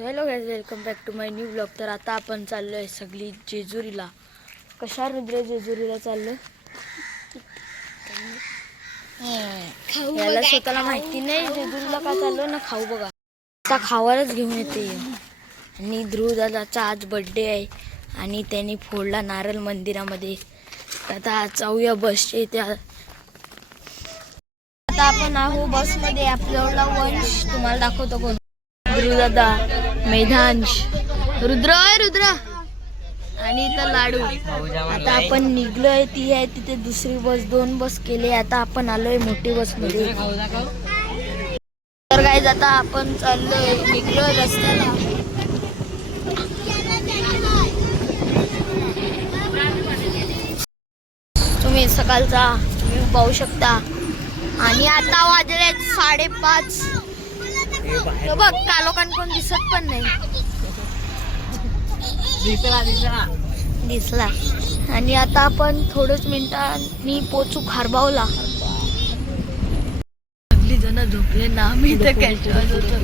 Hello guys, welcome back to my new blog. तर आता आपण चाललो आहे सगळी जेजुरीला. कशा रुद्र जेजुरीला चाललो? याला स्वतःला माहिती नाही जेजुरीला का चाललो ना. खाऊ बघा, आता खावायलाच घेऊन येते. आणि ध्रुव दादाचा आज बर्थडे आहे आणि त्यांनी फोडला नारळ मंदिरामध्ये. आता जाऊया बसच्या इथे. आता आपण आहो बसमध्ये. आपल्याला वंश तुम्हाला दाखवतो कोण. ध्रुवदादा, मैदांश, रुद्र आणि इथं लाडू. आता आपण निघलोय. ती आहे तिथे दुसरी बस. 2 बस केले. आता आपण आलोय मोठी बस मध्ये. तर गाईज आता आपण चाललोय, निघलोय रस्त्याला. तुम्ही सकाळचा व्ह्यू पाहू शकता. आणि आता वाजले 5:30. बघ, कालोखान कोण दिसत पण नाही. दिसला. आणि आता आपण थोड्याच मिनिटांनी पोचू खारबावला. सगळी जण झोपले ना. आम्ही इथं कॅश वाजवतो.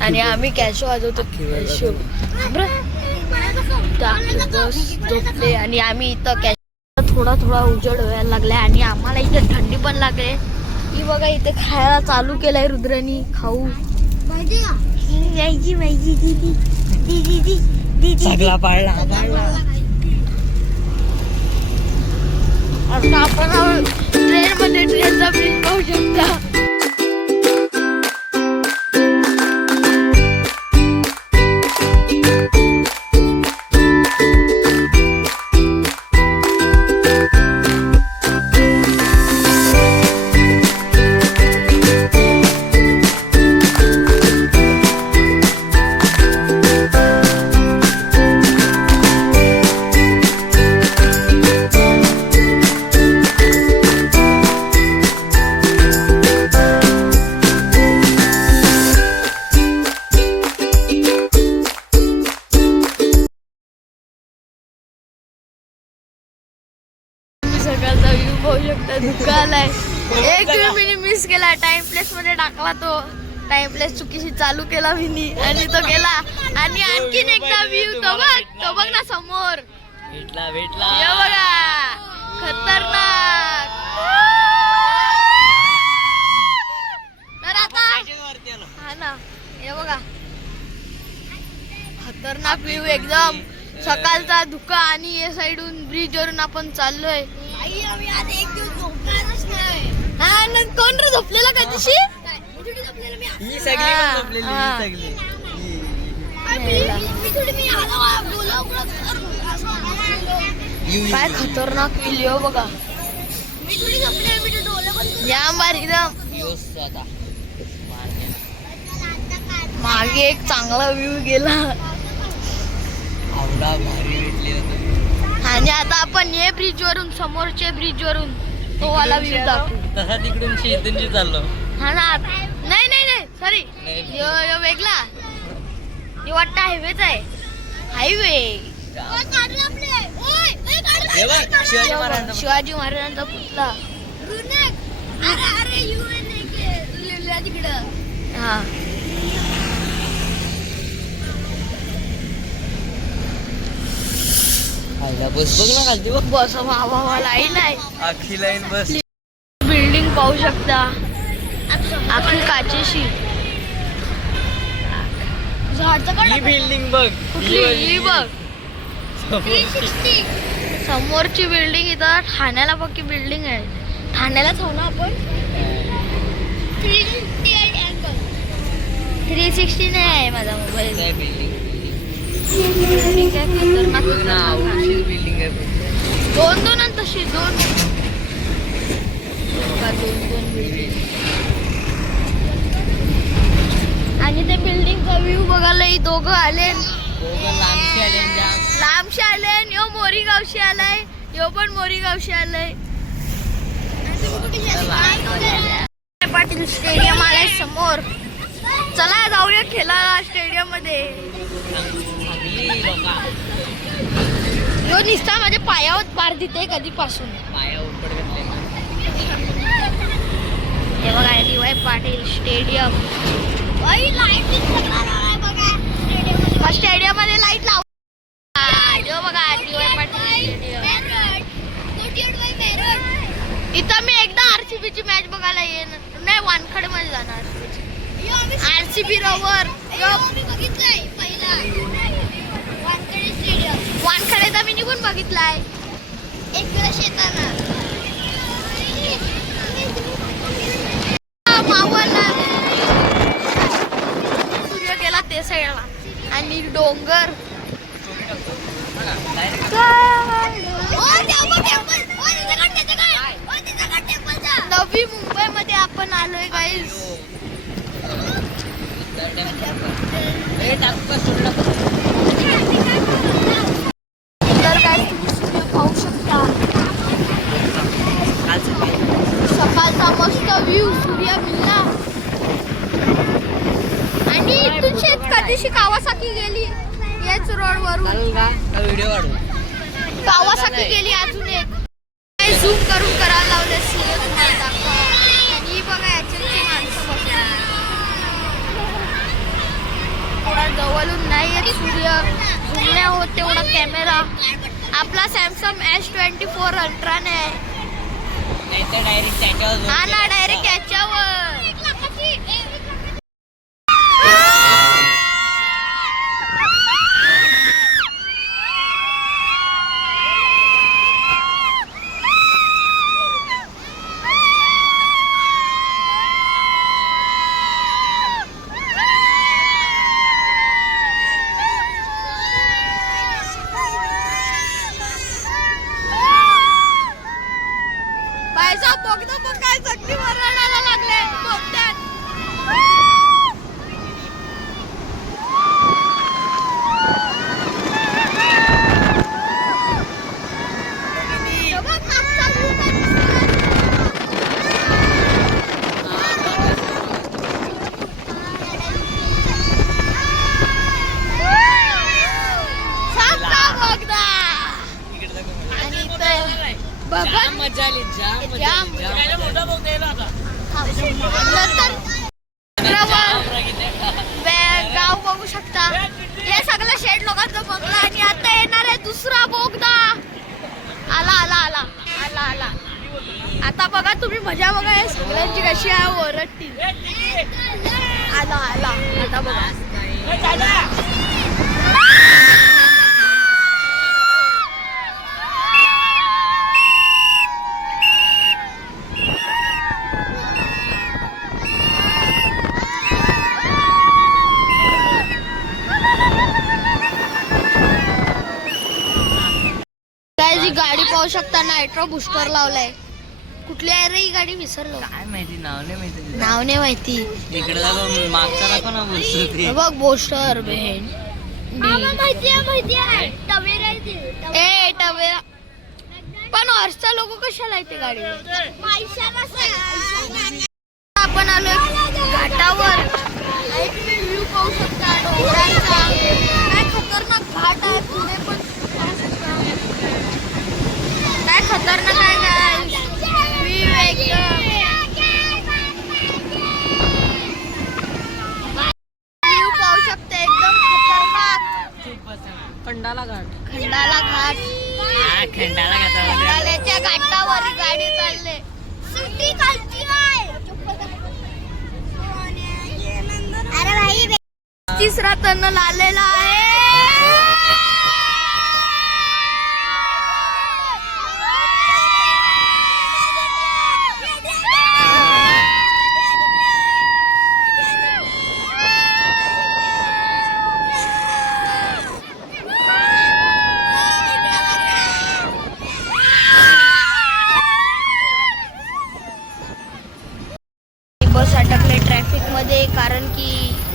आणि आम्ही कॅश वाजवतो. बस झोपले आणि आम्ही इथं कॅश. थोडा उजेड व्हायला लागलाय आणि आम्हाला इथे थंडी पण लागते. ही बघा, इथे खायला चालू केलंय रुद्रनी. खाऊ सगळा पाळला. आता आपण ट्रेन मध्ये, ट्रेनचा ब्रिज पाहू शकता. सकाळचा व्ह्यू पाहू शकता. धुका आलाय. एक मी मिस केला. टाइम प्लेस मध्ये टाकला. तो टाइम प्लेस चुकीशी चालू केला मी आणि तो गेला. आणि आणखीन एकदा व्ह्यू तो बघ ना समोर. भेटला हे बघा, खतरनाक. तर आता हा ना, हे बघा, खतरनाक व्ह्यू एकदम. सकाळचा धुका आणि या साईडून ब्रिज वरून आपण चाललोय. कोण रे झोपलेला का दिवशी? काय खतरनाक व्हिडिओ बघा. जाम भारी एकदम. मागे एक चांगला व्ह्यू गेला. आणि आता आपण हे ब्रिज वरून, समोरच्या ब्रिज वरून तो वाला व्ह्यू दाखवू. तसा तिकडून शेतूनची चाललो. हा ना. नाही सॉरी, यो वेगळा. यो वाटतं हायवेच आहे. हायवे. शिवाजी महाराजांचा पुतळा. हा, बस बघ ना खालती. बस वा लाईन आहे. आखी लाईन बस. बिल्डिंग पाहू शकता, आखी काचेशी. ही बिल्डिंग बघ. कुठली बघ. समोरची बिल्डिंग. इथं ठाण्याला पक्की बिल्डिंग आहे. ठाण्यालाच हो ना आपण. 360 नाही आहे माझा मोबाईल. बिल्डिंग काय खतरनाक बिल्डिंग आहे. दोन आणि तशी दोन बिल्डिंग. आणि ते बिल्डिंगचा व्ह्यू बघायला ही दोघं आले. लांबशी आले. यो मोरीगावशी आलाय. यो पण मोरीगावशी आलाय. पाटील स्टेडियम आलाय समोर. चला जाऊया खेळायला स्टेडियम मध्ये. यो निस्ता माझ्या पायावर पार देते कधीपासून. पायावर हे बघा DY पाटील स्टेडियम. स्टेडियम मध्ये लाईट लाव. बघा DY पाटील स्टेडियम. इथं मी एकदा RCB ची मॅच बघायला येणार नाही, वानखडे मध्ये जाणार. RCB रोवर वानखडे तर मी निघून बघितलाय एक दिवस येताना. सूर्य गेला ते साईडला आणि डोंगर. नवी मुंबई मध्ये आपण आलोय गाईज. तर काय तुम्ही सूर्य पाहू शकता. सकाळचा मस्त व्ह्यू सूर्य मिळला. आणि तुझे कधीशी कावासाकी गेली याच रोड वरून. व्हिडिओ काढू. कावासाकी गेली अजून एक. झूम करून करायला लावले सूर्य तुम्हाला दाखवा. आणि बघा याच्याची माणसं बघा. थोडा जवळून नाही येत सूर्य. झूम नाही होत तेवढा कॅमेरा. आपला सॅमसंग S24 अल्ट्रा ने आहे. डायरेक्ट त्याच्यावर हा ना डायरेक्ट याच्यावर. पैसा बोगदा पण काय चटणी वरडायला लागले बोगद्यात. बघा मजा आली. जाम गाव बघू शकता. हे सगळं शेड लोकांचं बघला. आणि आता येणार आहे दुसरा बोगदा. आला आला आला आला आला. आता बघा तुम्ही मजा बघा हे सगळ्यांची कशी आहे ओरडती. आला आला आता बघा. गाडी पाहू शकता. नायट्रो बुस्टर लावलाय. कुठली आहे रे ही गाडी विसरलो. काय माहिती, नाव नाही माहिती. नाव नाही माहिती. इकडे दाखव, मागचा दाखव ना बुस्टर. बघ बोस्टर बहीण. ए टवेरा पण हॉर्सचा लोगो कशाला येते गाडीवर. आपण आलोय घाटावर. व्ह्यू पाहू शकता डोंगराचा. काय खतरनाक घाट आहे. पुढे पण काय खतरनाक आहे. काय व्ह्यू एकदम. व्ह्यू पाहू शकता एकदम खतरनाक. खंडाला घाट. खंडाला घाट. खंडाल्याच्या घाटावर गाडी चालले. अरे भाई तिसरा टनल आलेला आहे. बस अटकले ट्रॅफिक मध्ये कारण की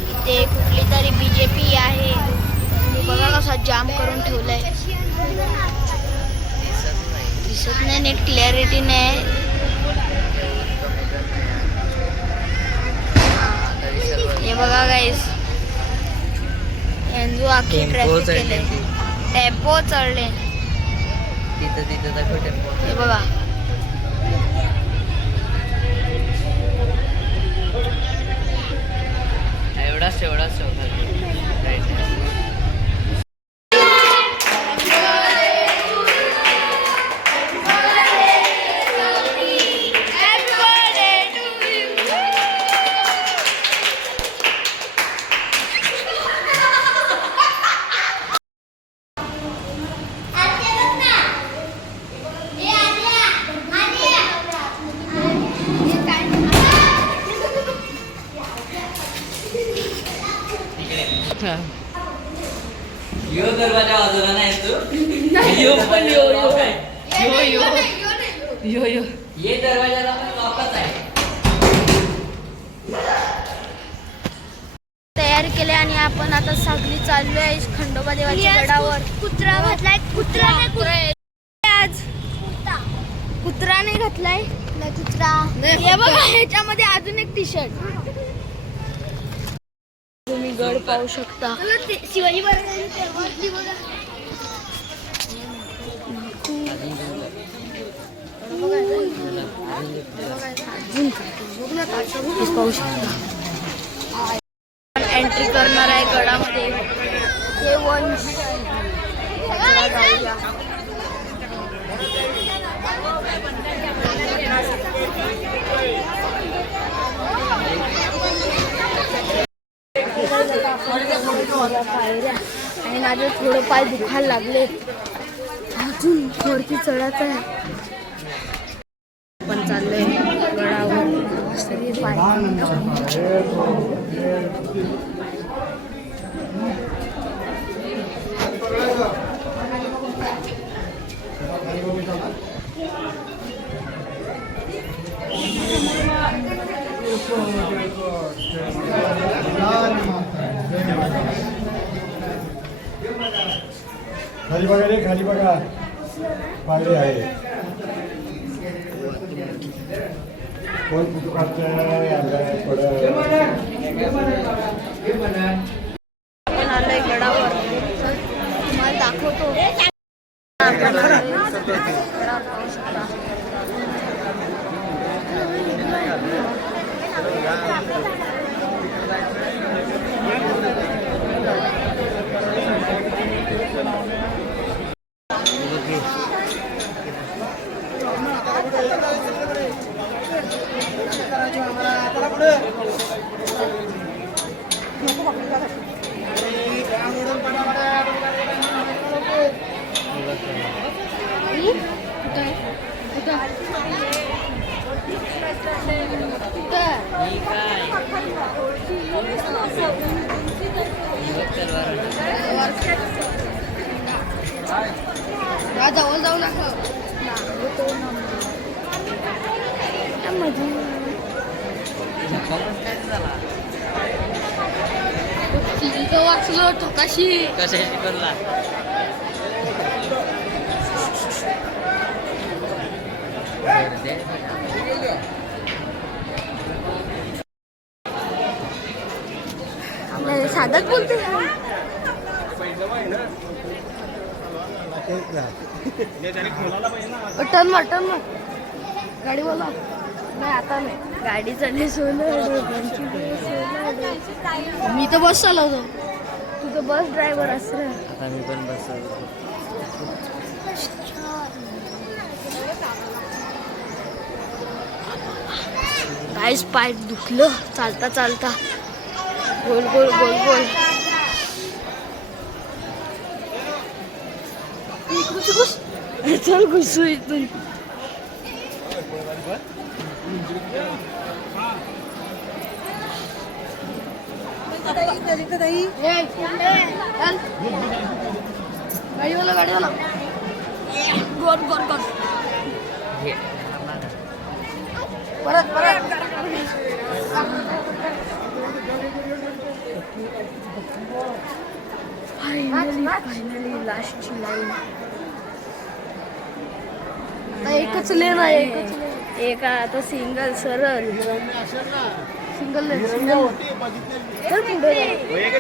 इथे कुठली तरी BJP आहे. आणि बघा कसा जाम करून ठेवलाय. दिसत नाही नीट क्लॅरिटी नाही. हे बघा गाईस यांजू आखी ट्रॅफिक केले. टेम्पो चढले. तिथं दाखव टेम्पो. हे बघा एवढाच चौकात. यो दरवाजा वाजवला नाही तू. यो पण यो ये दरवाजाला पण लॉकच आहे. तयार केले आणि आपण आता सागली चाललोय खंडोबा देवाच्या गडावर. कुत्रा घातलाय. कुत्रा आज कुत्रा नाही घातलाय. कुत्रा हे बघा ह्याच्यामध्ये अजून एक टी शर्ट. तुम्ही गड पाहू शकता. शिवाजी महाराजांची पाहू शकता. एंट्री करणार आहे गडामध्ये. हे वंश पायऱ्या आणि माझे थोडं पाय दुखायला लागले. अजून वरती चढायचं आहे. पण चाललंय गडावर. पाय खाली बघा रे, खाली बघा. पायरी आहे. कोण कुठं काढतंय थोडं. आपण आलोय गडावर. तुम्हाला दाखवतो. आपण गडावर पाहू शकता. जवळ जाऊ नका. वाचलो ठोकाशी कशाची करला. साधत बोलते. टर्न मार गाडी बोला. नाही आता नाही. गाडी चालली. मी तर बस चालवतो. तू तर बस ड्रायव्हर असं. आता मी पण बसवतो. काहीच पाय दुखलं चालता चालता. गोल गोल गोल गोल. चल घुसू इथून. गाडीवाला गोल गोल गोल. परत फायनली लास्टची लाईन. एकच लेन आहे. एक आता सिंगल सरळ. सिंगल पुढे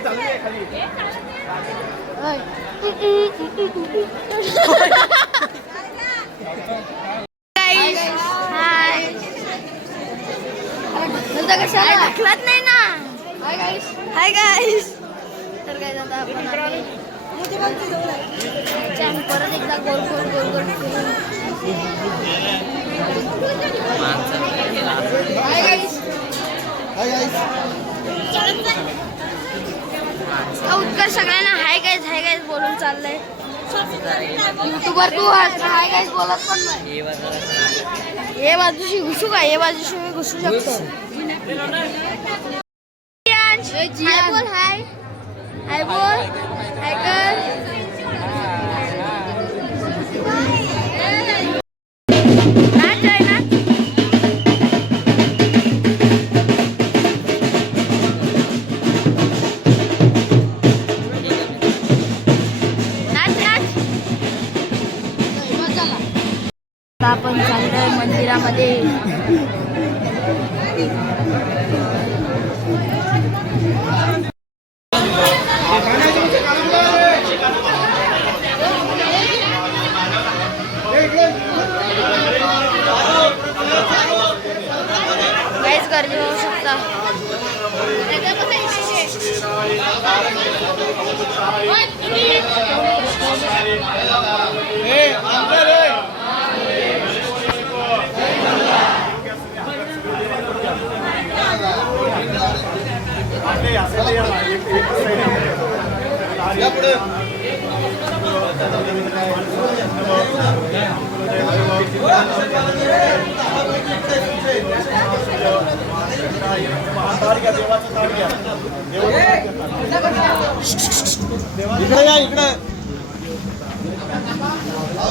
कशाला ढकलत नाही ना. Hi guys. तर काय आता आपण परत एकदा गोल गोल गोल गोल फिरून हाय गाईस. उत्कर्ष सगळ्यांना हाय गाईस बोलून चाललंय. युट्यूबर तू हाय गाईस बोलत पण नाही. हे बाजूशी घुसू का? हे बाजूशी मी घुसू शकतो. हाय बोल. हाय बोल. हाय कर. नाच आहे ना. आपण चाललोय मंदिरामध्ये. काहीच गर्दी होऊ शकता.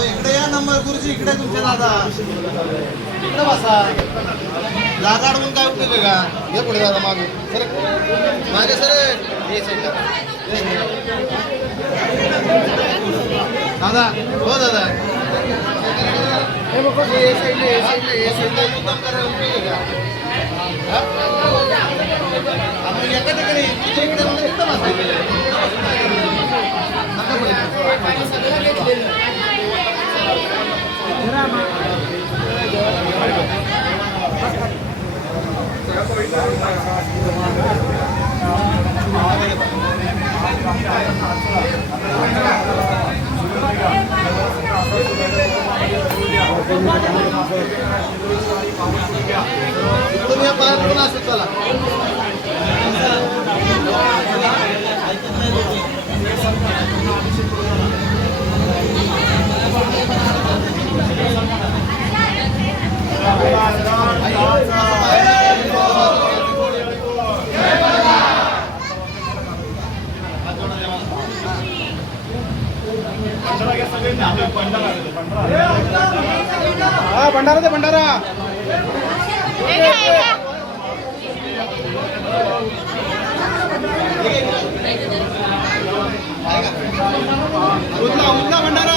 इकडे या नंबर गुरुजी. इकडे तुमच्या दादा इकडे बसा. जागा अडवून काय उपयोग आहे का? हे पुढे दादा मागे सर. मागे सर. दादा हो दादा. मुद्दाम करायला उपयोग आहे का? आपण एका ठिकाणी इकडे एकदम असायचं. इकडून या पलाकडून असं चला. भंडारा दे भंडारा. उजला भंडारा.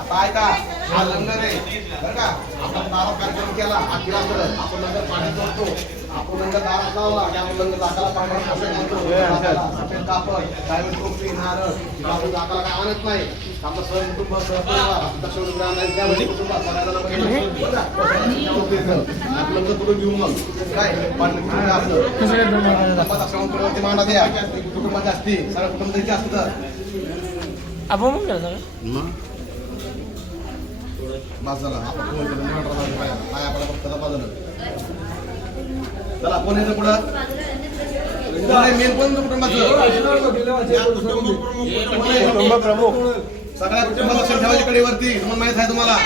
आता ऐका हा लंगर आहे बरं का आपण दारात कार्यक्रम केला आखिरा आपण लंगर पाण्यात जोडतो आपण लंगर दारात लावला की आपण लंगर दाखला पाण्यात कसं घालतो सफेद कापड डायमंड टोपी नारळ आपण दाखला काय आणत नाही आपलं सर कुटुंब आपलं लंगर पुढे घेऊन मग काय आपलं मांडा द्या कुटुंबाची असती सगळ्या कुटुंबाची असतं आपण मग करतो बस झाला आपण काय आपला फक्त बाजूला चला कोण येतं पुढं मेन कोण कुटुंबाचं कुटुंब प्रमुख सगळ्या कुटुंबाला लक्ष ठेवायची कडेवरती तुम्हाला माहित आहे तुम्हाला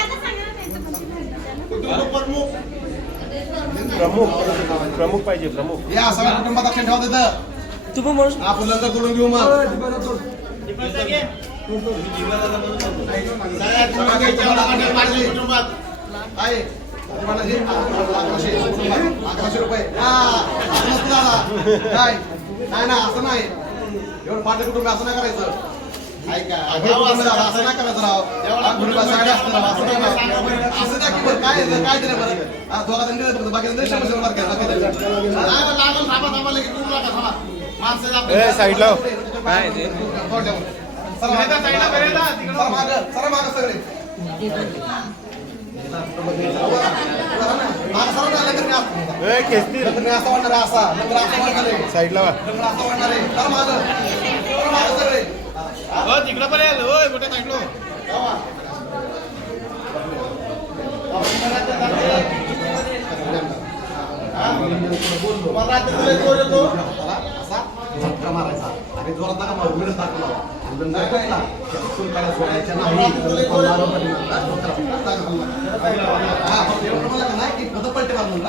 कुटुंब प्रमुख पाहिजे प्रमुख या सगळ्या कुटुंबात लक्ष ठेवा तिथं तू पण म्हणून आपण लंगर तोडून घेऊ मग कुटुंबात आहे 1100 रुपये काय नाही ना असं नाही एवढं पाटील कुटुंब असं नाही करायचं ऐका असं नाही करायचं राव असं नाही की बरं काय काय दिलं बरं दोघा जण दिलं बाकी साईडला काय सर माग सगळे साईडला तिकडं पण मोठे साईडलो झटका मारायचा आणि जोरात नका मारू मिळत दाखवला सोडायच्या नाही की पलटे मारून